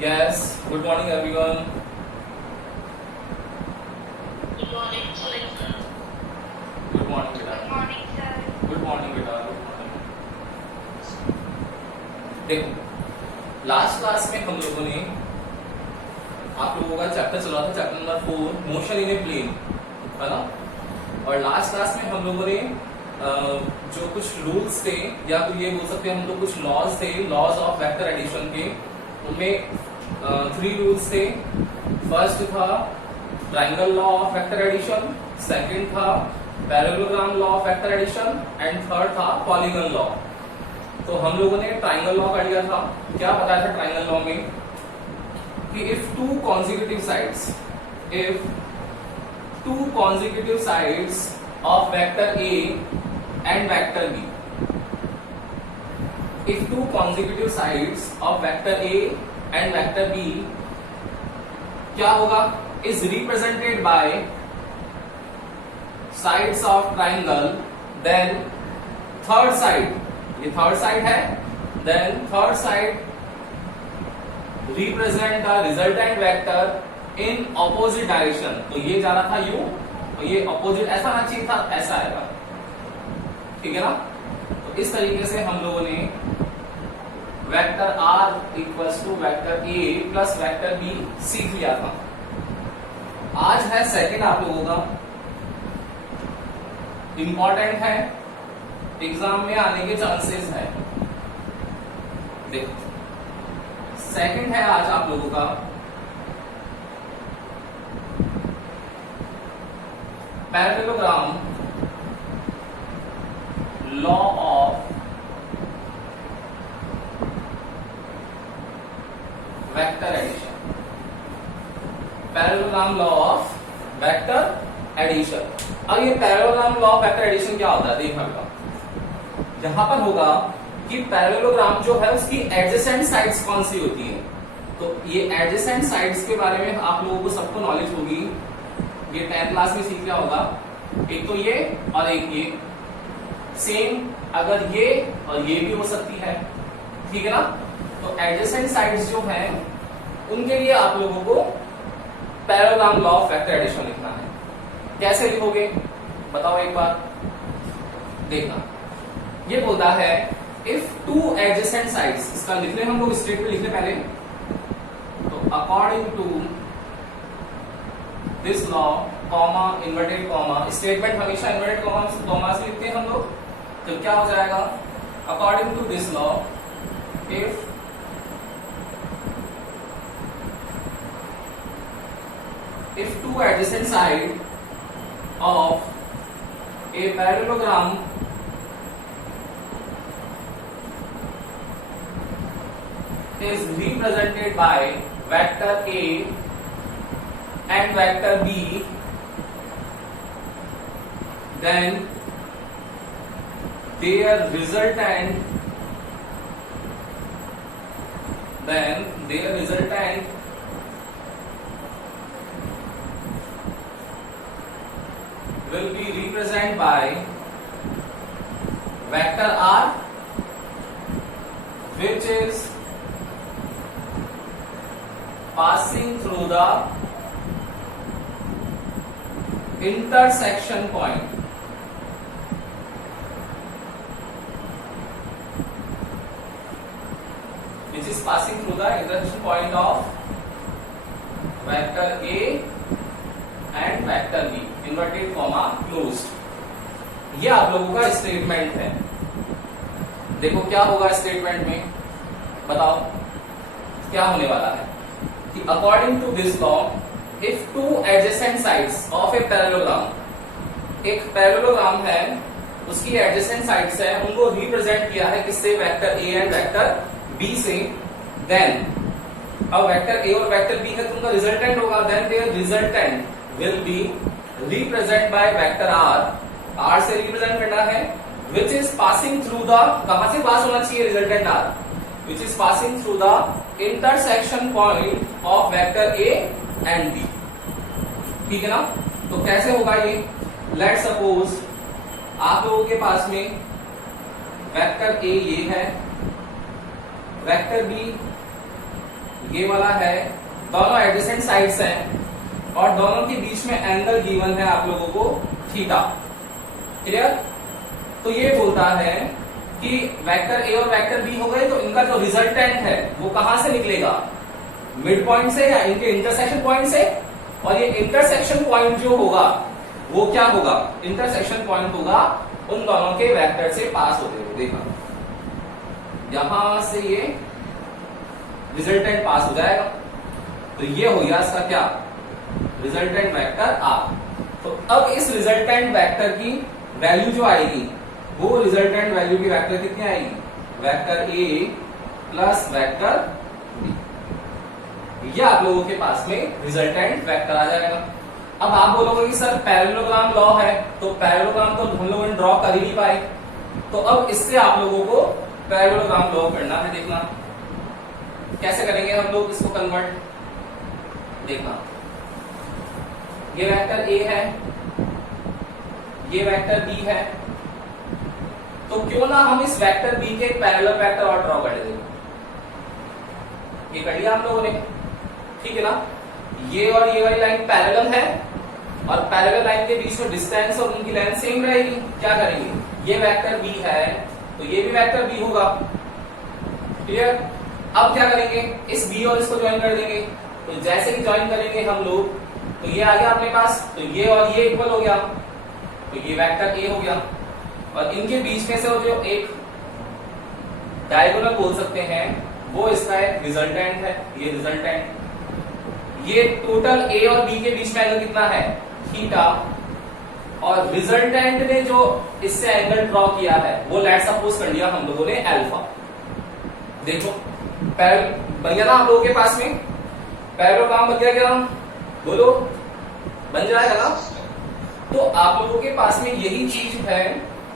Yes, good morning everyone. Good morning, sir. Good morning बेटा. Good morning, sir. Good morning बेटा. Good morning. देखो last class में हम लोगों ने आप लोगों का चैप्टर चला था, chapter number 4 motion in a plane, है ना. और लास्ट क्लास में हम लोगों ने जो कुछ रूल्स थे या तो ये बोल सकते हैं हम लोग कुछ लॉज थे, लॉज ऑफ वेक्टर एडिशन के, उनमें 3 रूल्स थे. फर्स्ट था triangle law of vector addition, second था parallelogram law of vector addition and third था पॉलीगन लॉ. तो हम लोगों ने ट्राइंगल लॉ कर लिया था. क्या बताया था ट्राइंगल लॉ में कि if to consecutive sides of vector A and vector B, if two consecutive sides of vector A and vector B क्या होगा, is represented by sides of triangle, then third side, ये third side है, then third side represent the resultant vector in opposite direction. तो ये जा रहा था u और ये opposite ऐसा ना चाहिए था, ऐसा आएगा. ठीक है ना. तो इस तरीके से हम लोगों ने vector r equals to vector a plus vector b सीख लिया था. आज है सेकंड आप लोगों का, इंपॉर्टेंट है, एग्जाम में आने के चांसेस है. देखो सेकंड है आज आप लोगों का parallelogram law of vector addition. Parallelogram law of vector addition. अब ये parallelogram law of vector addition क्या होता है देखिएगा. जहां पर होगा कि पैरेललोग्राम जो है उसकी एडजेसेंट साइड्स कौन सी होती है. तो ये एडजेसेंट साइड्स के बारे में आप लोगों को सबको नॉलेज होगी, ये 10th क्लास में सीख लिया होगा. एक तो ये और एक ये सेम, अगर ये और ये भी हो सकती है. ठीक है ना. तो एडजेसेंट साइड्स जो हैं उनके लिए आप लोगों को parallelogram law of vector addition लिखना है. कैसे लिखोगे बताओ एक बार. देखना ये बोलता है इफ टू एडजेसेंट साइड्स, इसका लिख ले हम लोग, स्टेटमेंट लिख ले पहले. तो according to this law, comma inverted comma, statement हमेशा इन्वर्टेड कॉमा से लिखते हैं हम लोग. तो क्या हो जाएगा, according to this law if two adjacent side of a parallelogram is represented by vector A and vector B, then their resultant will be represented by vector R, which is passing through the intersection point. Which is passing through the intersection point of vector A and vector B, inverted comma closed. ये आप लोगों का statement है. देखो क्या होगा statement में, बताओ क्या होने वाला है कि according to this law if two adjacent sides of a parallelogram, एक पैरेललोग्राम है उसकी एडजेसेंट साइड्स है, उनको रिप्रेजेंट किया है किससे, vector A and vector B से. देन अब वेक्टर ए और वेक्टर बी है तो उनका रिजल्टेंट होगा, then their resultant will be represent by vector R. R से रिप्रेजेंट करना है, which is passing through the, कहां से पास होना चाहिए resultant R, which is passing through the intersection point of vector A and B. ठीक है ना. तो कैसे होगा ये, लेट सपोज आप लोगों के पास में वेक्टर ए ये है, वेक्टर बी ये वाला है, दोनों एडजेसेंट साइड्स हैं और दोनों के बीच में एंगल गिवन है आप लोगों को थीटा। क्लियर? तो ये बोलता है कि वेक्टर ए और वेक्टर बी हो गए, तो इनका जो रिजल्टेंट है वो कहां से निकलेगा, मिड पॉइंट से या इनके इंटरसेक्शन पॉइंट से। और ये इंटरसेक्शन पॉइंट जो होगा वो क्या होगा, इंटरसेक्शन पॉइंट होगा उन दोनों के वेक्टर से पास होते हुए। देखना यहां से ये रिजल्टेंट पास हो जाएगा, तो ये हो गया इसका क्या, रिजल्टेंट वेक्टर आर। तो अब इस रिजल्टेंट वेक्टर की वैल्यू जो आएगी वो रिजल्टेंट वैल्यू की वेक्टर कितनी आएगी, vector A plus vector B. ये आप लोगों के पास में रिजल्टेंट वेक्टर आ जाएगा। अब आप बोलोगे कि सर पैरेललोग्राम लॉ है, तो पैरेललोग्राम तो हम लोग ड्रॉ कर ही नहीं पाए, तो अब इससे आप लोगों को पैरेललोग्राम लॉ करना है। देखना कैसे करेंगे हम लोग इसको कन्वर्ट। देखना ये वेक्टर ए है, ये वेक्टर बी है, तो क्यों ना हम इस वेक्टर बी के पैरेलल वेक्टर और ड्रॉ कर दें। ये कर लिया हम लोगों ने, ठीक है ना। ये और ये वाली लाइन पैरेलल है और पैरेलल लाइन के बीच में डिस्टेंस और उनकी लेंथ सेम रहेगी। क्या करेंगे, ये वेक्टर बी है तो ये भी वेक्टर बी होगा। क्लियर? अब क्या करेंगे, इस बी और इसको ज्वाइन कर देंगे। तो जैसे ही ज्वाइन करेंगे हम लोग, तो ये आ गया अपने पास, तो ये और ये इक्वल हो गया, तो ये वेक्टर ए हो गया। और इनके बीच में से जो एक डायगोनल बोल सकते हैं वो इसका एक रिजल्टेंट है, ये रिजल्टेंट। ये टोटल ए और बी के बीच में एंगल कितना है, थीटा। और रिजल्टेंट ने जो इससे एंगल ड्रॉ किया है वो लेट सपोज कर लिया हम लोगों ने अल्फा। देखो बन गया ना आप लोगों के पास में, पैरेललोग्राम बन गया क्या, बोलो बन जाएगा ना। तो आप लोगों के पास में यही चीज है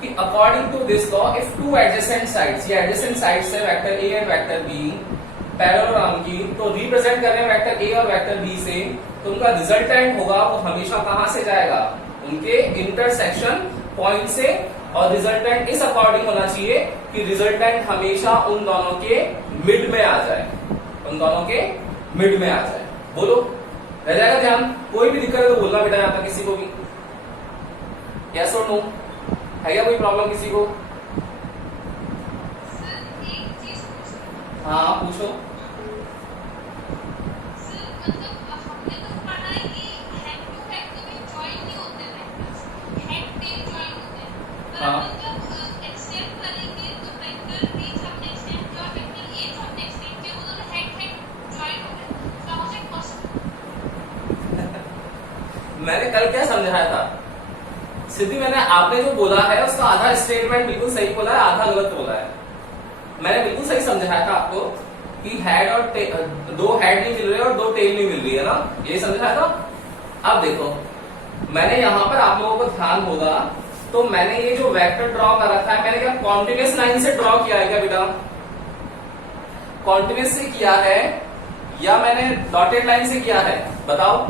कि according to this law if two adjacent sides, ये एडजेसेंट साइड्स है vector A and vector B parallelogram की, तो रिप्रेजेंट कर रहे हैं वेक्टर ए और वेक्टर बी से, तो उनका रिजल्टेंट होगा वो हमेशा कहां से जाएगा, उनके इंटरसेक्शन पॉइंट से। और रिजल्टेंट इस अकॉर्डिंग होना चाहिए कि रिजल्टेंट हमेशा उन दोनों के मिड में आ जाए, उन दोनों के मिड में आ जाए। बोलो रह जाएगा ध्यान, कोई भी दिक्कत है तो बोलना बेटा, यहाँ पर किसी को भी यस और नो है क्या, कोई प्रॉब्लम किसी को। हाँ पूछो। हाँ मैंने कल क्या समझाया था, सिद्धि मैंने आपने जो बोला है उसका आधा स्टेटमेंट बिल्कुल सही बोला है, आधा गलत बोला है। मैंने बिल्कुल सही समझाया था आपको कि हेड और दो हेड नहीं मिल रहे और दो टेल नहीं मिल रही है ना, ये समझाया था। अब देखो मैंने यहाँ पर आप लोगों को ध्यान होगा तो मैंने ये जो वेक्टर ड्रॉ कर रखा है, मैंने क्या कॉन्टिन्यूस लाइन से ड्रॉ किया है क्या बेटा, कॉन्टिन्यूस से किया है या मैंने डॉटेड लाइन से किया है, बताओ।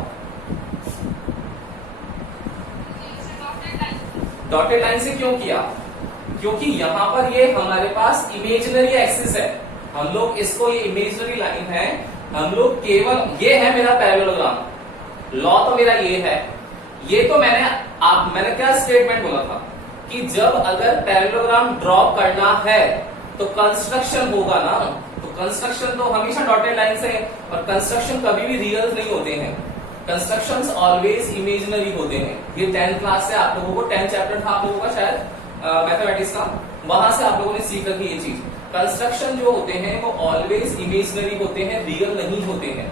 डॉटेड लाइन से क्यों किया, क्योंकि यहां पर ये हमारे पास इमेजिनरी एक्सिस है, हम लोग इसको, ये इमेजिनरी लाइन है, हम लोग केवल, ये है मेरा पैरेललोग्राम, लॉ तो मेरा ये है। ये तो मैंने क्या स्टेटमेंट बोला था कि जब अगर पैरेललोग्राम ड्रॉ करना है तो कंस्ट्रक्शन होगा ना, तो कंस्ट्रक्शन तो हमेशा डॉटेड लाइन से, और कंस्ट्रक्शन कभी भी रियल नहीं होते हैं, कंस्ट्रक्शंस ऑलवेज इमेजिनरी होते हैं। ये 10th क्लास से आप लोगों को, 10th चैप्टर था आप लोगों का शायद मैथमेटिक्स का, वहां से आप लोगों ने सीख रखी ये चीज। कंस्ट्रक्शन जो होते हैं वो ऑलवेज इमेजिनरी होते हैं, रियल नहीं होते हैं।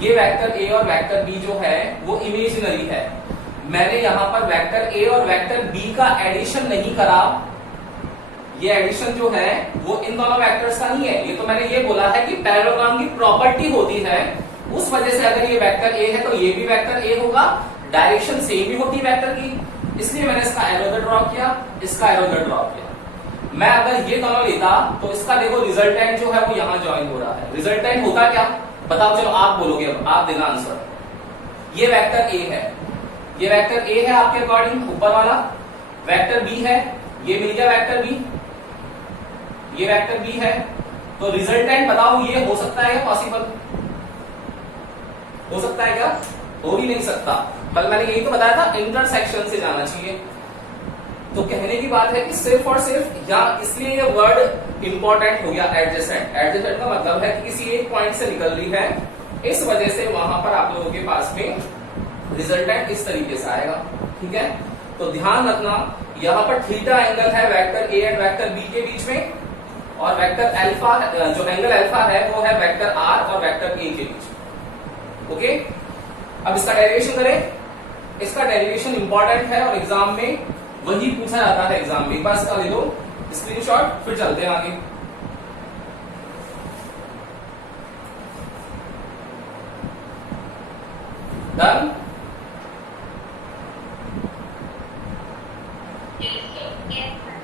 ये वेक्टर ए और वेक्टर बी जो है वो इमेजिनरी है। मैंने यहां पर वेक्टर ए और वेक्टर बी का एडिशन नहीं करा, ये एडिशन जो है वो इन दोनों वेक्टर्स का नहीं है, ये तो मैंने ये बोला है कि पैरेललोग्राम की प्रॉपर्टी होती है, उस वजह से अगर ये वेक्टर ए है तो ये भी वेक्टर ए होगा, डायरेक्शन सेम ही होती है वेक्टर की, इसलिए मैंने इसका एरो इधर ड्रॉ किया, इसका एरो इधर ड्रॉ किया। मैं अगर ये दोनों लेता तो इसका देखो रिजल्टेंट जो है वो यहां ज्वाइन हो रहा है। रिजल्टेंट होता क्या बताओ, चलो आप बोलोगे, अब आप देना आंसर। ये वेक्टर ए है, ये वेक्टर ए है आपके अकॉर्डिंग ऊपर वाला, वेक्टर बी है, ये मिल गया वेक्टर बी, ये वेक्टर बी है, तो रिजल्टेंट बताओ ये हो सकता है क्या पॉसिबल? हो सकता है क्या? हो ही नहीं सकता। कल मैंने यही तो बताया था, इंटरसेक्शन से जाना चाहिए। तो कहने की बात है कि सिर्फ और सिर्फ या इसलिए ये वर्ड इंपॉर्टेंट हो गया एडजेसेंट। एडजेसेंट का मतलब है कि किसी एक पॉइंट से निकल रही है, इस वजह से वहां पर आप लोगों के पास में रिजल्टेंट इस तरीके से आएगा। ठीक है, तो ध्यान रखना यहां पर थीटा एंगल है vector A and vector B के बीच में, और वेक्टर अल्फा जो एंगल अल्फा है वो है वेक्टर आर और वेक्टर ए के बीच। ओके, अब इसका डेरिवेशन करें। इसका डेरिवेशन इंपॉर्टेंट है और एग्जाम में वही पूछा जाता है। एग्जाम में एक बार इसका ले लो स्क्रीनशॉट, फिर चलते हैं आगे। Done? Yes, sir. Yes, sir.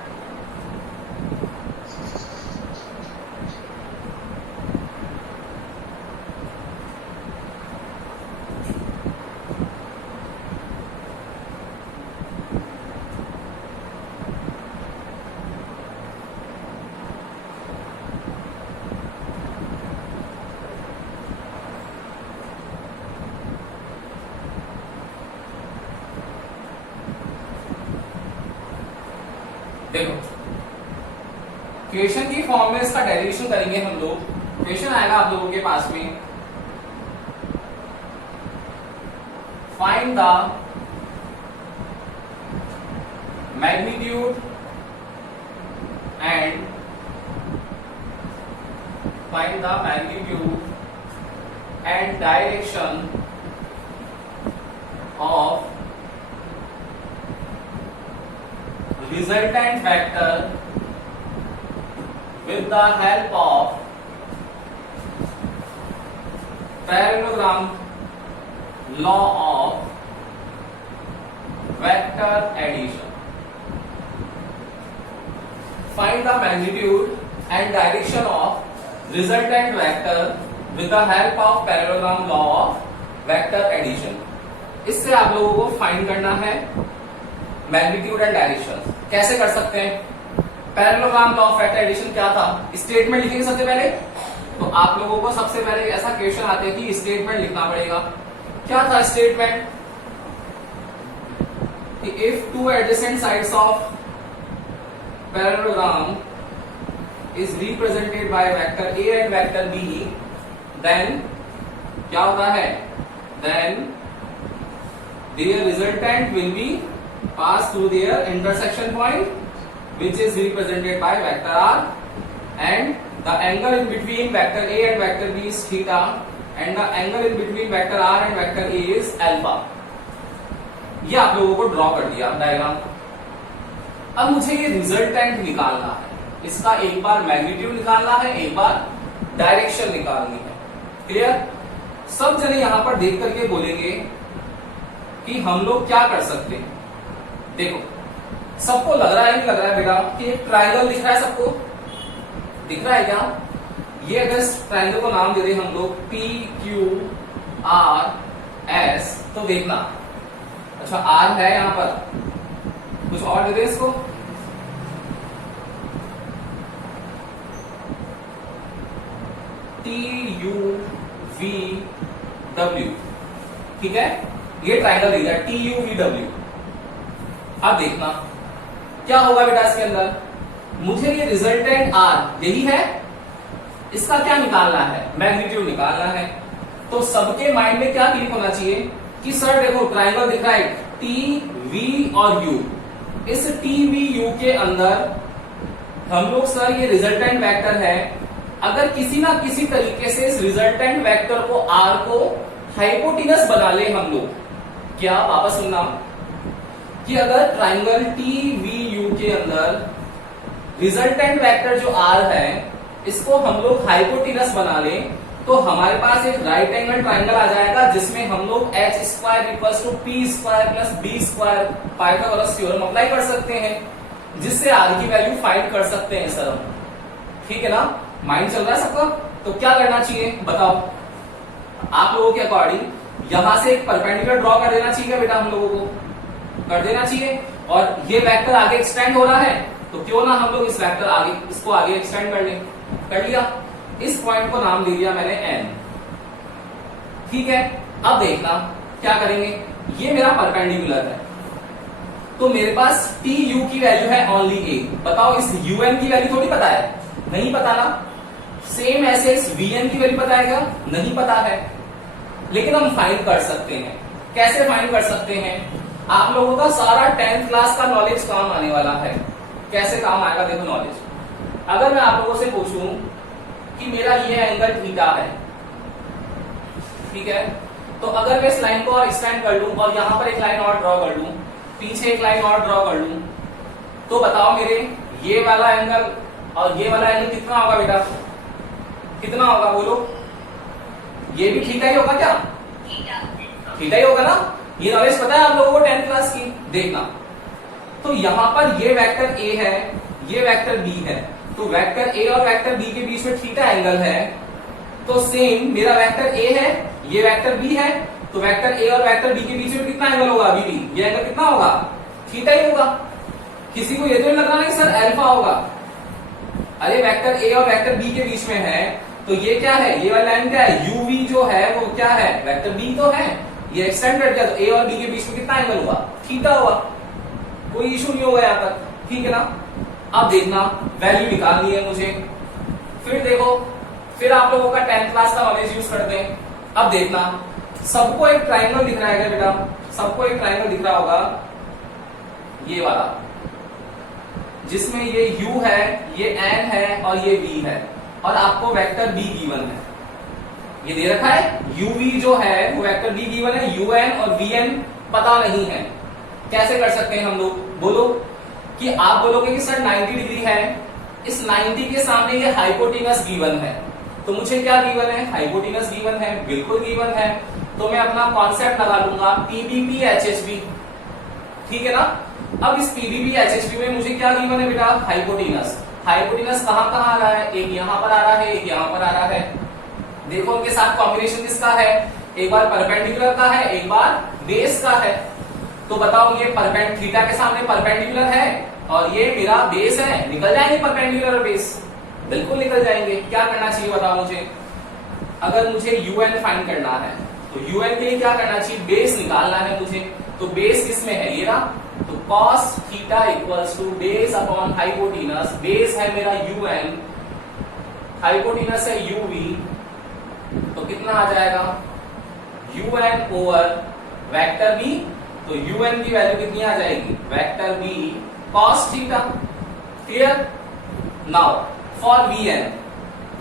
देखो, क्वेश्चन की फॉर्म में इसका डेरिवेशन करेंगे हम लोग। क्वेश्चन आएगा आप लोगों के पास में, find the magnitude and direction of resultant vector with the help of parallelogram law of vector addition. Find the magnitude and direction of resultant vector with the help of parallelogram law of vector addition. इससे आप लोगों को find करना है magnitude and direction. कैसे कर सकते हैं? Parallelogram law of vector addition क्या था? स्टेटमेंट लिखेंगे सबसे पहले। तो आप लोगों को सबसे पहले ऐसा क्वेश्चन आते हैं कि स्टेटमेंट लिखना पड़ेगा। क्या था स्टेटमेंट? कि if two adjacent sides of parallelogram is represented by vector A and vector B, then क्या होता है? Then their resultant will be pass through their intersection point which is represented by vector r, and the angle in between vector a and vector b is theta, and the angle in between vector r and vector a is alpha. ये आप लोगों को draw कर दिया diagram. अब मुझे ये resultant निकालना है। इसका एक बार मैग्नीट्यूड निकालना है, एक बार डायरेक्शन निकालनी है। क्लियर? सब जने यहां पर देख करके बोलेंगे कि हम लोग क्या कर सकते हैं। देखो, सबको लग रहा है नहीं लग रहा है बेटा कि एक ट्रायंगल दिख रहा है? सबको दिख रहा है क्या? ये अगर ट्रायंगल को नाम दे दे हम लोग पी क्यू आर एस, तो देखना, अच्छा आर है यहां पर, कुछ और दे दे इसको, टी यू वी डब्ल्यू। ठीक है, ये ट्रायंगल दिख रहा है टी यू वी डब्ल्यू। अब देखना क्या होगा बेटा इसके अंदर। मुझे ये रिजल्टेंट आर यही है, इसका क्या निकालना है? मैग्नीट्यूड निकालना है। तो सबके माइंड में क्या क्लिक होना चाहिए कि सर देखो ट्रायंगल दिख रहा है टी वी और यू। इस टी वी यू के अंदर हम लोग सर ये रिजल्टेंट वेक्टर है, अगर किसी ना किसी तरीके से इस रिजल्टेंट वेक्टर को आर को हाइपोटेनस बना ले हम लोग। क्या? वापस सुनना कि अगर ट्राइंगल टी वी यू के अंदर रिजल्टेंट वेक्टर जो आर है इसको हम लोग हाइपोटेनस बना लें, तो हमारे पास एक राइट एंगल ट्राइंगल आ जाएगा जिसमें हम लोग H square equals to P square plus B square Pythagoras theorem apply कर सकते हैं, जिससे आर की वैल्यू फाइंड कर सकते हैं सर हम। ठीक है ना? माइंड चल रहा है सबका? तो क्या करना चाहिए बताओ आप लोगों के अकॉर्डिंग। यहां से एक परपेंडिकुलर ड्रॉ कर देना चाहिए बेटा, हम लोगों को कर देना चाहिए। और ये वेक्टर आगे एक्सटेंड हो रहा है, तो क्यों ना हम लोग इस वेक्टर आगे इसको आगे एक्सटेंड कर लें। कर लिया, इस पॉइंट को नाम दे दिया मैंने एन। ठीक है, अब देखना क्या करेंगे, ये मेरा परपेंडिकुलर है, तो मेरे पास टी यू की वैल्यू है ओनली ए। बताओ इस यू एन की वैल्यू थोड़ी पता है, नहीं पता ना। सेम ऐसे इस वी एन की वैल्यू पता है क्या, नहीं पता है। लेकिन हम फाइंड कर सकते हैं। कैसे फाइंड कर सकते हैं, आप लोगों का सारा 10th क्लास का नॉलेज काम आने वाला है। कैसे काम आएगा देखो नॉलेज, अगर मैं आप लोगों से पूछूं कि मेरा ये एंगल थीटा है, ठीक है, तो अगर मैं इस लाइन को और एक्सटेंड कर लूं और यहां पर एक लाइन और ड्रॉ कर लूं, पीछे एक लाइन और ड्रॉ कर लूं, तो बताओ मेरे ये वाला एंगल और ये वाला एंगल कितना होगा बेटा, कितना होगा बोलो। ये भी थीटा ही होगा क्या, थीटा ही होगा ना। ये नॉलेज पता है आप लोगों को 10th क्लास की। देखना, तो यहां पर ये वेक्टर ए है, ये वेक्टर बी है, तो वेक्टर ए और वेक्टर बी के बीच में थीटा एंगल है, तो सेम मेरा वेक्टर ए है, ये वेक्टर बी है, तो वेक्टर ए और वेक्टर बी के बीच में कितना एंगल होगा, अभी भी ये एंगल कितना होगा, थीटा ही होगा। किसी को ये तो नहीं लग रहा ना कि सर अल्फा होगा। अरे वेक्टर ए और वेक्टर बी के बीच में है, तो ये क्या है, ये वाली लाइन क्या है, यूवी जो है वो क्या है, वेक्टर बी तो है, ये एक्सटेंड कर दिया, तो ए और बी के बीच में कितना एंगल हुआ, थीटा हुआ। कोई इशू नहीं होगा यहां तक, ठीक है ना। अब देखना वैल्यू निकालनी है मुझे, फिर देखो, फिर आप लोगों का 10th क्लास का नॉलेज यूज करते हैं। अब देखना, सबको एक ट्राइंगल दिख रहा है क्या बेटा, सबको एक ट्राइंगल दिख रहा होगा, ये वाला, जिसमें ये u है, ये n है और ये v है, और आपको वेक्टर b गिवन है। ये दे रखा है uv जो है वो वेक्टर b गिवन है, un और vn पता नहीं है। कैसे कर सकते हैं हम लोग, बोलो कि आप बोलोगे कि सर 90 डिग्री है, इस 90 के सामने ये हाइपोटेनस गिवन है, तो मुझे क्या गिवन है, हाइपोटेनस गिवन है, बिल्कुल गिवन है, तो मैं अपना कॉन्सेप्ट लगा लूंगा पीबीपी एचएचबी, ठीक है ना। अब इस पीबीपी एचएचबी में मुझे क्या गिवन है बेटा, हाइपोटेनस। हाइपोटेनस कहां कहां आ रहा है, एक यहां पर आ रहा है, एक यहां पर आ रहा है। देखो उनके साथ कॉम्बिनेशन किसका है, एक बार परपेंडिकुलर का है, एक बार बेस का है। तो बताओ ये परपेंड थीटा के सामने परपेंडिकुलर है और ये मेरा बेस है, निकल जाएंगे परपेंडिकुलर और बेस, बिल्कुल निकल जाएंगे। क्या करना चाहिए बताओ मुझे, अगर मुझे यूएन फाइंड करना है तो यूएन के लिए क्या करना चाहिए, बेस निकालना है मुझे। तो बेस किसमें है, ये ना, तो cos theta equals to base upon hypotenuse. Base है मेरा यूएन, हाइपोटेनस है यूवी, तो कितना आ जाएगा, यूएन ओवर वेक्टर बी, तो यूएन की वैल्यू कितनी आ जाएगी, वेक्टर बी cos थीटा। Clear. Now for VN,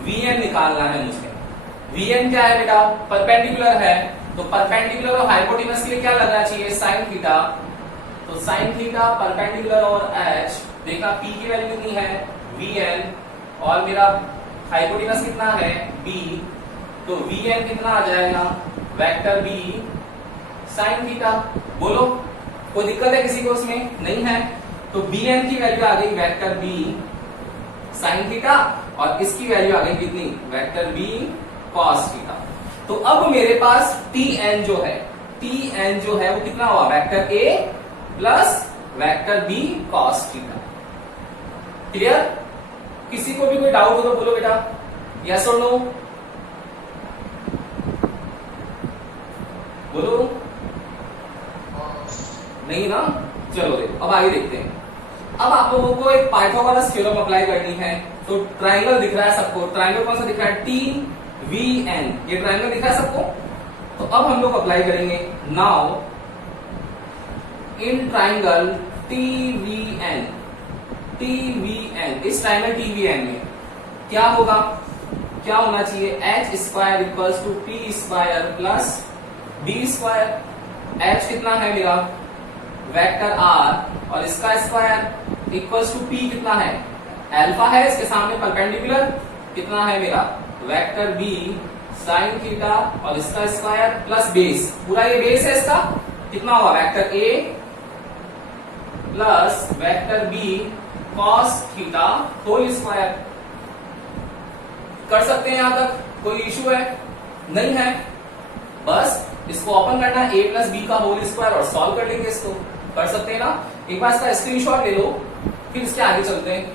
VN निकालना है मुझे। वीएन क्या है बेटा, परपेंडिकुलर है, तो परपेंडिकुलर और हाइपोटेनस के लिए क्या लगना चाहिए, साइन थीटा। तो साइन थीटा परपेंडिकुलर और एच, देखा पी की वैल्यू कितनी है, वीएन, और मेरा हाइपोटेनस कितना है, बी, तो वीएन कितना आ जाएगा, वेक्टर बी साइन थीटा। बोलो कोई दिक्कत है किसी को उसमें, नहीं है। तो bn की वैल्यू आ गई वेक्टर b साइन थीटा, और इसकी वैल्यू आ गई कितनी, वेक्टर b cos थीटा। तो अब मेरे पास tn जो है, tn जो है वो कितना हुआ, vector a plus vector b cos थीटा। क्लियर। किसी को भी कोई डाउट हो तो बोलो बेटा, यस और नो, बोलो। नहीं ना, चलो देखो अब आगे देखते हैं। अब आप लोगों को एक पाइथागोरस थ्योरम अप्लाई करनी है। तो ट्राइंगल दिख रहा है सबको, ट्राइंगल कौन सा दिख रहा है, टी वी एन, ये ट्राइंगल दिख रहा है सबको। तो अब हम लोग अप्लाई करेंगे। Now in triangle T V N, इस ट्राइंगल टी वी एन में क्या होगा, क्या होना चाहिए, H square equals to P square plus B square. H कितना है मेरा, वेक्टर आर, और इसका स्क्वायर इक्वल्स टू पी कितना है, अल्फा है, इसके सामने परपेंडिकुलर कितना है मेरा, वेक्टर बी साइन थीटा, और इसका स्क्वायर प्लस बेस, पूरा ये बेस है इसका, कितना हुआ, vector A plus vector B cos theta whole square. कर सकते हैं यहां तक, कोई इशू है, नहीं है। बस इसको ओपन करना है, a प्लस बी का होल स्क्वायर, और सॉल्व कर लेंगे इसको। कर सकते हैं ना। एक बार इसका स्क्रीनशॉट ले लो, फिर इसके आगे चलते हैं।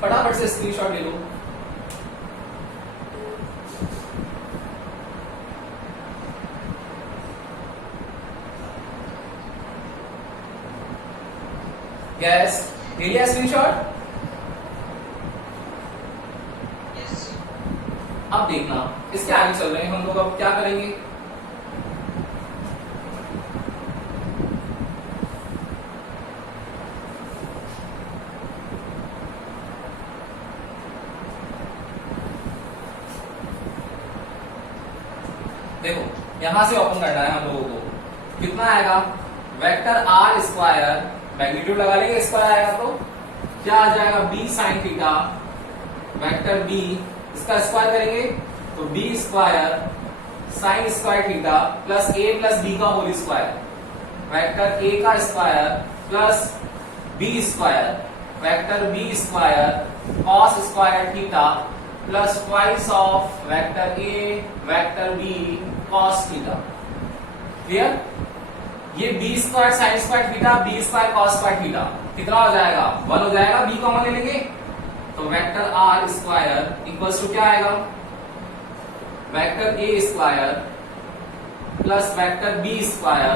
फटाफट से स्क्रीनशॉट ले लो। गैस ले लिया स्क्रीनशॉट? अब देखना इसके आगे चल रहे हैं हम लोग, अब क्या करेंगे? देखो यहां से ओपन करना है हम लोगों को, कितना आएगा? वेक्टर आर स्क्वायर, मैग्नीट्यूड लगा लेंगे, स्क्वायर आएगा तो क्या आ जाएगा? B sine theta, vector B इसका स्क्वायर करेंगे तो B square sine square theta plus A plus B का होल स्क्वायर, वेक्टर ए का square plus B square, vector B square cos square theta plus twice of vector A vector B cos theta. Clear? ये B square sine square theta, B square cos square theta कितना हो जाएगा? 1 हो जाएगा, B common ले लेंगे तो vector R square equals to क्या आएगा? Vector A square plus vector B square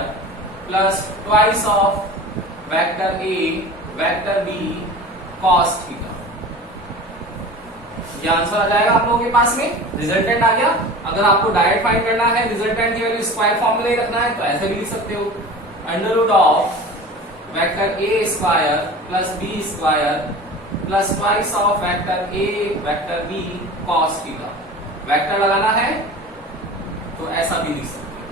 plus twice of vector A vector B cos theta. ये आंसर आ जाएगा आप लोगों के पास में, रिजल्टेंट आ गया। अगर आपको डायरेक्ट फाइंड करना है, रिजल्टेंट की वैल्यू स्क्वायर फॉर्म में नहीं रखना है तो ऐसे भी लिख सकते हो, under root of vector A square plus B square plus twice of vector A vector B cos theta. Vector लगाना है तो ऐसा भी लिख सकते हो।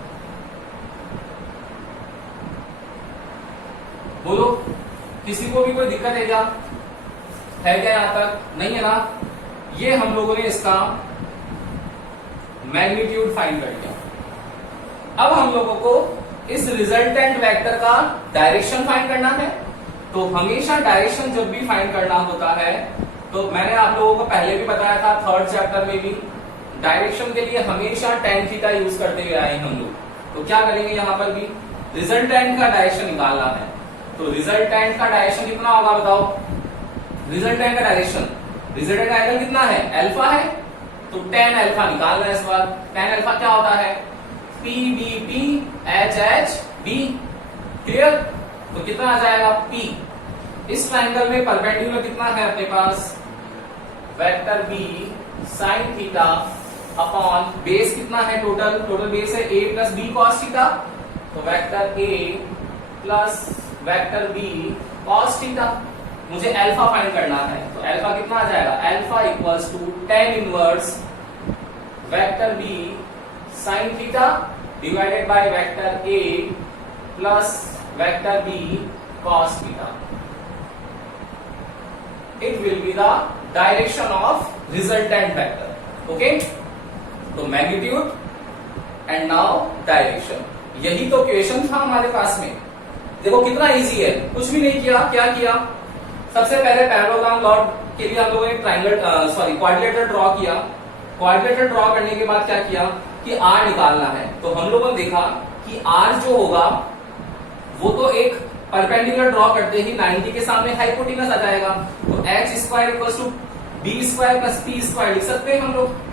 बोलो किसी को भी कोई दिक्कत है क्या? है क्या यहां तक? नहीं है ना? ये हम लोगों ने इसका मैग्नीट्यूड फाइंड कर लिया। अब हम लोगों को इस रिजल्टेंट वेक्टर का डायरेक्शन फाइंड करना है। तो हमेशा डायरेक्शन जब भी फाइंड करना होता है, तो मैंने आप लोगों को पहले भी बताया था, थर्ड चैप्टर में भी, डायरेक्शन के लिए हमेशा tan थीटा यूज करते हुए आए हम लोग। तो क्या करेंगे यहां पर भी, रिजल्टेंट का डायरेक्शन निकालना है। तो रिजल्टेंट का डायरेक्शन कितना होगा बताओ? रिजल्टेंट का डायरेक्शन, रिजल्टेंट एंगल कितना है? अल्फा है, तो tan अल्फा निकालना है इस बार। tan अल्फा क्या होता है? P B P H H B. Clear? तो कितना आ जाएगा? P। इस ट्रायंगल में परपेंडिकुलर कितना है अपने पास? Vector B sine theta upon base कितना है? टोटल बेस है a plus B cos theta, तो vector a plus vector b cos theta. मुझे अल्फा फाइंड करना है, तो अल्फा कितना आ जाएगा? Alpha equals to tan inverse vector b sine theta divided by vector a plus vector b cos theta. It will be the direction of resultant vector. Okay? तो magnitude and now direction, यही तो question था हमारे पास में। देखो कितना easy है, कुछ भी नहीं किया। क्या किया? सबसे पहले पैरेललोग्राम लॉ के लिए हम लोगों ने क्वाड्रिलेटरल ड्रॉ किया। क्वाड्रिलेटरल ड्रॉ करने के बाद क्या किया कि आर निकालना है। तो हम लोगों ने देखा कि आर जो होगा वो तो एक परपेंडिकुलर ड्रॉ करते ही 90 के सामने हाइपोटेनस आ जाएगा। तो H square equal to B square plus P square लिख सकते हैं हम लोग।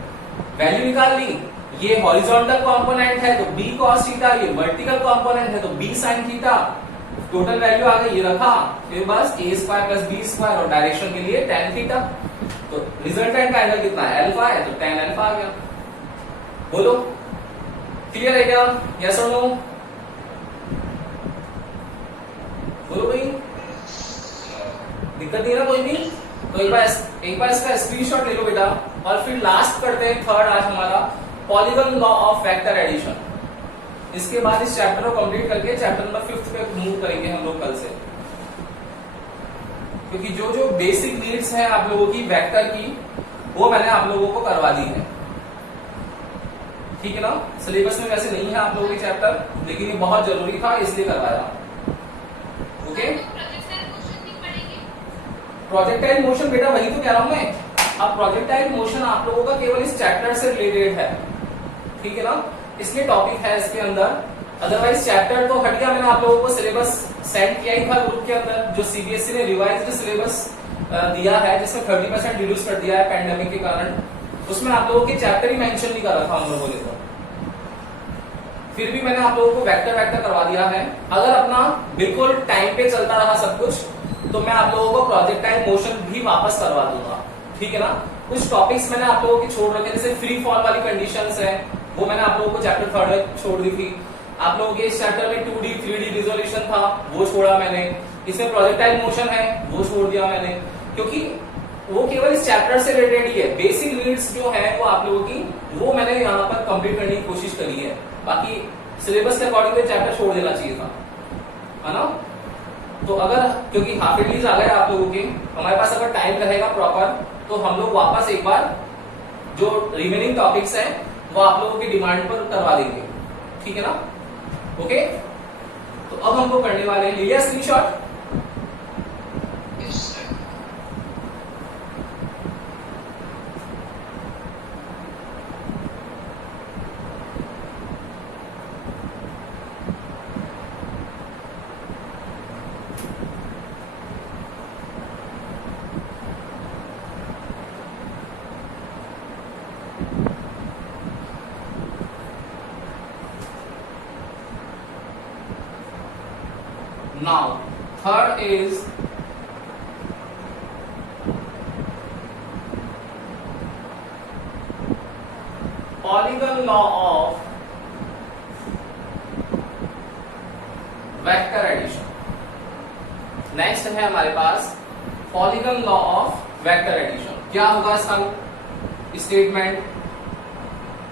वैल्यू निकाल ली, ये हॉरिजॉन्टल कंपोनेंट है तो बी कॉस थीटा, ये वर्टिकल कंपोनेंट है तो B sine theta. Total value आ गई, ये रखा, फिर बस A square plus B square और डायरेक्शन के लिए tan थीटा। तो रिजल्टेंट का एंगल कितना है? अल्फा है, तो tan अल्फा आ गया। बोलो क्लियर है क्या? यस और नो? बोलो भाई, दिक्कत नहीं है ना कोई भी? तो एक बार इसका स्क्रीनशॉट ले लो बेटा, और फिर लास्ट करते हैं थर्ड आज हमारा polygon law of vector addition. इसके बाद इस चैप्टर को कंप्लीट करके चैप्टर नंबर 5 पे मूव करेंगे हम लोग कल से, क्योंकि जो जो बेसिक नीड्स हैं आप लोगों की वेक्टर की, वो मैंने आप लोगों को करवा दी है। ठीक है ना? सिलेबस में वैसे नहीं है आप लोगों की चैप्टर, लेकिन ये बहुत जरूरी था इसलिए करवाया। ओके? प्रोजेक्टाइल मोशन बेटा वही तो कह रहा हूं मैं। अब प्रोजेक्टाइल मोशन आप लोगों का केवल इस चैप्टर से रिलेटेड है, ठीक है ना? इसलिए टॉपिक है इसके अंदर, अदरवाइज चैप्टर तो हट गया। मैंने आप लोगों को सिलेबस सेंड किया ही था ग्रुप के अंदर, जो सीबीएसई ने रिवाइज्ड सिलेबस दिया है, जिसमें 30% रिड्यूस कर दिया है पैंडेमिक के कारण। उसमें आप लोगों के चैप्टर ही मेंशन नहीं कर रहा था हम लोगों ने, तो फिर भी मैंने आप लोगों को वेक्टर करवा दिया है। अगर अपना बिल्कुल टाइम पे चलता रहा सब कुछ, तो तो मैं आप लोगों को प्रोजेक्टाइल मोशन भी वापस करवा दूंगा, ठीक है ना। कुछ टॉपिक्स मैंने आप लोगों के छोड़ रखे, जैसे फ्री फॉल वाली कंडीशंस है, वो मैंने आप लोगों को चैप्टर 3 में छोड़ दी थी। आप लोगों के इस चैप्टर में 2D 3D रिजोल्यूशन था, वो छोड़ा मैंने। इसमें प्रोजेक्टाइल मोशन है, वो छोड़ दिया मैंने, क्योंकि वो केवल इस चैप्टर से रिलेटेड ही है। बेसिक नीड्स जो है वो आप लोगों की, वो मैंने यहाँ पर कंप्लीट करने की कोशिश करी है। बाकी सिलेबस के अकॉर्डिंग तो चैप्टर छोड़ देना चाहिए था, है ना। तो अगर, क्योंकि हाफ इयरलीज आ गए आप लोगों के, हमारे पास अगर टाइम रहेगा प्रॉपर, तो हम लोग वापस एक बार जो रिमेनिंग टॉपिक्स हैं वो आप लोगों की डिमांड पर करवा देंगे, ठीक है ना। ओके, तो अब हम लोग करने वाले हैं, लिया screenshot. Yes, sir. Now, third is polygon law of vector addition. Next है हमारे पास polygon law of vector addition. क्या होगा इसका statement?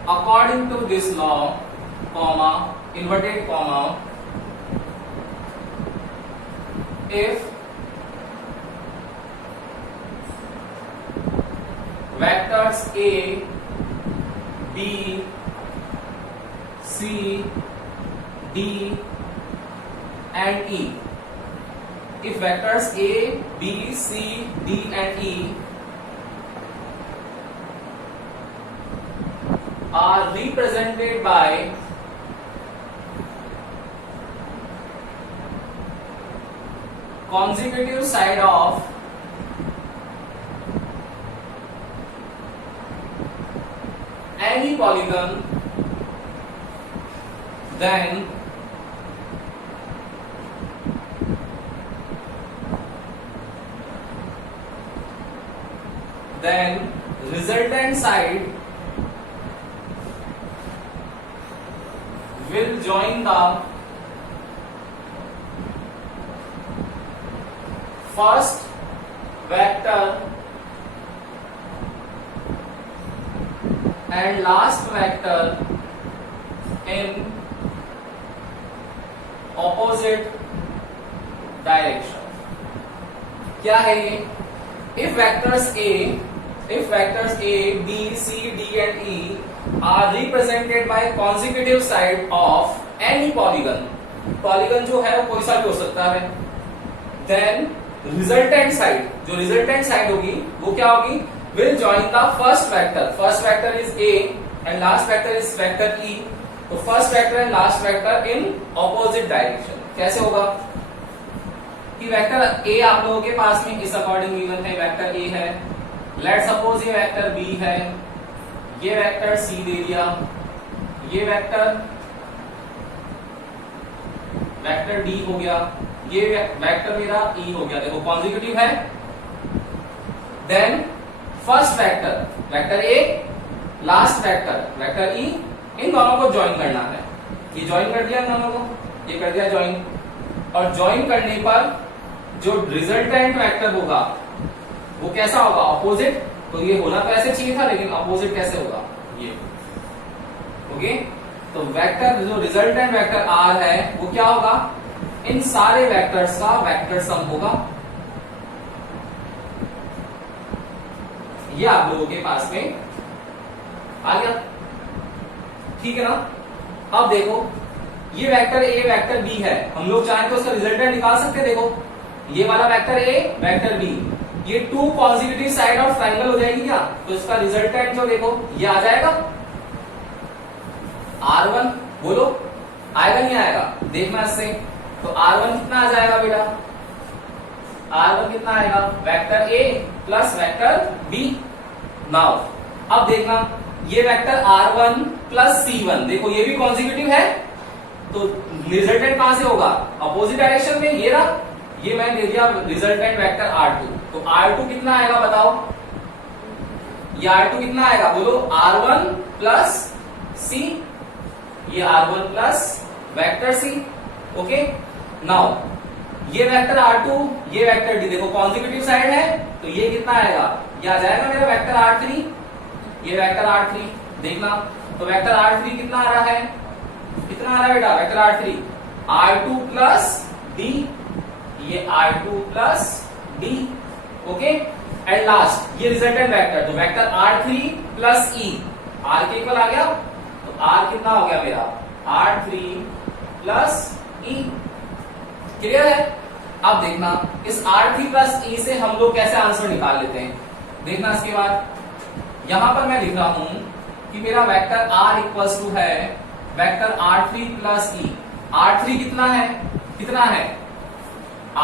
According to this law, comma, inverted comma, if vectors A, B, C, D and E, if vectors A, B, C, D and E are represented by consecutive side of any polygon, then resultant side will join the first vector and last vector in opposite direction. क्या है ये? If vectors A, B, C, D and E are represented by consecutive side of any polygon, polygon जो है वो कोई सा भी हो सकता है, then रिजल्टेंट साइड, जो रिजल्टेंट साइड होगी वो क्या होगी? Will join the first vector, first vector is A and last vector is vector E, तो first vector and last vector in opposite direction. कैसे होगा कि वेक्टर ए आप लोगों के पास में इस अकॉर्डिंग गिवन है, वेक्टर ए है, लेट सपोज ये वेक्टर बी है, ये वेक्टर सी दे दिया, ये वेक्टर डी हो गया, ये वेक्टर मेरा ई हो गया। देखो कॉन्जिक्यूटिव है। Then first vector A, last vector E, इन दोनों को ज्वाइन करना है। ये ज्वाइन कर दिया इन दोनों को, ये कर दिया ज्वाइन, और ज्वाइन करने पर जो रिजल्टेंट वेक्टर होगा वो कैसा होगा? अपोजिट। तो ये होना तो ऐसे चाहिए था, लेकिन अपोजिट कैसे होगा? ये। ओके, तो वेक्टर जो रिजल्टेंट वेक्टर आर है वो क्या होगा? इन सारे वेक्टर्स का वेक्टर सम होगा। ये आप लोगों के पास में आ गया, ठीक है ना। अब देखो ये वेक्टर ए, वेक्टर बी है, हम लोग चाहें तो उसका रिजल्टेंट निकाल सकते हैं। देखो ये वाला वेक्टर ए, वेक्टर बी, ये two consecutive side of triangle हो जाएगी क्या? तो इसका रिजल्टेंट जो देखो ये आ जाएगा R1। बोलो आएगा नहीं आएगा? देखना इससे। तो R1 कितना आ जाएगा बेटा? R1 कितना आएगा? Vector A plus vector B. Now अब देखना ये वेक्टर R1 प्लस C1, देखो ये भी कॉन्जिक्यूटिव है, तो रिजल्टेंट कहां से होगा? अपोजिट डायरेक्शन में। ये रहा, ये मैंने दे दिया रिजल्टेंट वेक्टर R2। तो R2 कितना आएगा बताओ, ये R2 कितना आएगा बोलो, R1 प्लस C, ये R1 plus vector C। Okay, now ये वेक्टर R2, ये वेक्टर D, देखो कॉन्जिक्यूटिव साइड है तो ये कितना आएगा, ये आ जाएगा मेरा वेक्टर R3, ये वेक्टर R3 देखना। तो वेक्टर R3 कितना आ रहा है, कितना आ रहा है बेटा vector R3, R2 plus D, ये R2 plus D। Okay, and last ये रिजल्टेंट वेक्टर, तो vector R3 plus E, R के इक्वल आ गया, तो R कितना हो गया मेरा R3 प्लस E। क्लियर है? अब देखना इस R3 प्लस E से हम लोग कैसे आंसर निकाल लेते हैं, देखना। इसके बाद यहां पर मैं लिख रहा हूं कि मेरा वेक्टर R इक्वल्स टू है vector R3 plus E। R3 कितना है, कितना है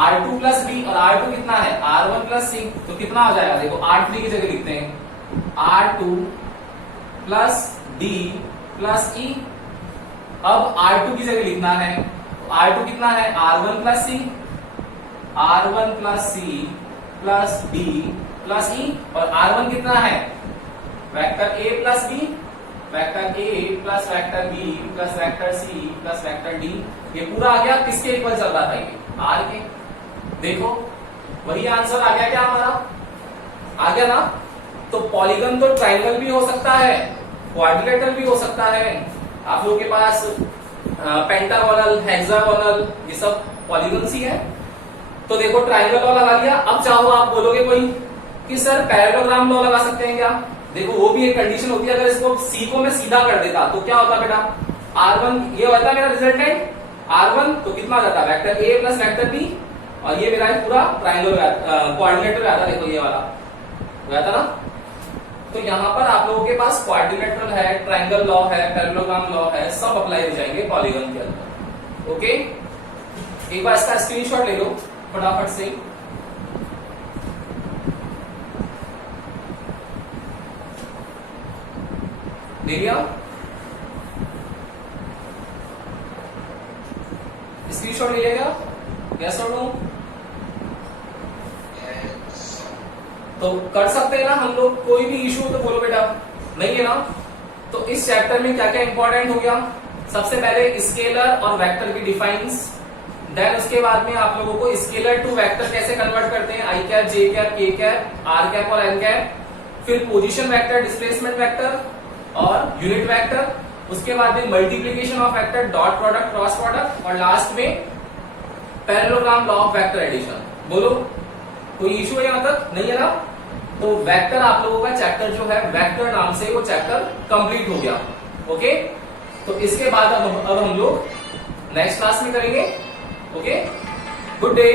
R2 प्लस D, और R2 कितना है R1 प्लस C। तो कितना हो जाएगा, देखो R3 की जगह लिखते हैं R2 plus D plus E। अब R2 की जगह लिखना है, तो R2 कितना है R1 plus C, R1 plus C plus D plus E, और R1 कितना है vector A plus B, vector A plus vector B plus vector C plus vector D। ये पूरा आ गया, किसके इक्वल चल रहा था ये R के। देखो वही आंसर आ गया क्या हमारा, आ गया ना। तो पॉलीगन तो ट्रायंगल भी हो सकता है, क्वाड्रिलेटरल भी हो सकता है, आप लोगों के पास पेंटागोनल, हेक्सागोनल, ये सब पॉलीगन्स ही है। तो देखो ट्रायंगल लॉ लगा लिया। अब चाहो आप बोलोगे कोई कि सर पैरेललोग्राम लॉ लगा सकते हैं क्या, देखो वो भी एक कंडीशन होती है, अगर इसको C को मैं सीधा कर देता तो क्या होता बेटा, R1 ये होता है मेरा रिजल्टेंट R1, तो कितना हो जाता vector A plus vector B, और ये मेरा पूरा ट्रायंगल कोऑर्डिनेटर आता, देखो ये वाला रहता ना। तो यहां पर आप लोगों के पास क्वाड्रिलेटरल है, ट्रायंगल लॉ है, पैरेललोग्राम लॉ है, सब अप्लाई हो जाएंगे पॉलीगन के अंदर। ओके, एक बार इसका स्क्रीनशॉट ले लो फटाफट से। ले लिया स्क्रीनशॉट, ले लिया यस और नो, तो कर सकते हैं ना हम लोग, कोई भी इशू तो बोलो बेटा, नहीं है ना। तो इस चैप्टर में क्या क्या इंपॉर्टेंट हो गया, सबसे पहले स्केलर और वेक्टर की डिफाइंस, देन उसके बाद में आप लोगों को स्केलर टू वेक्टर कैसे कन्वर्ट करते हैं, I cap, J cap, K cap, R cap और एन कैप, फिर पोजीशन वेक्टर, डिस्प्लेसमेंट वेक्टर और यूनिट वेक्टर, उसके बाद में multiplication of vector, dot product, cross product, और लास्ट में parallelogram law of vector addition. बोलो कोई इशू है यहां तक, नहीं है ना। तो वेक्टर आप लोगों का चैप्टर जो है वेक्टर नाम से वो चैप्टर कंप्लीट हो गया। ओके, तो इसके बाद अब हम लोग नेक्स्ट क्लास में करेंगे। Okay, good day.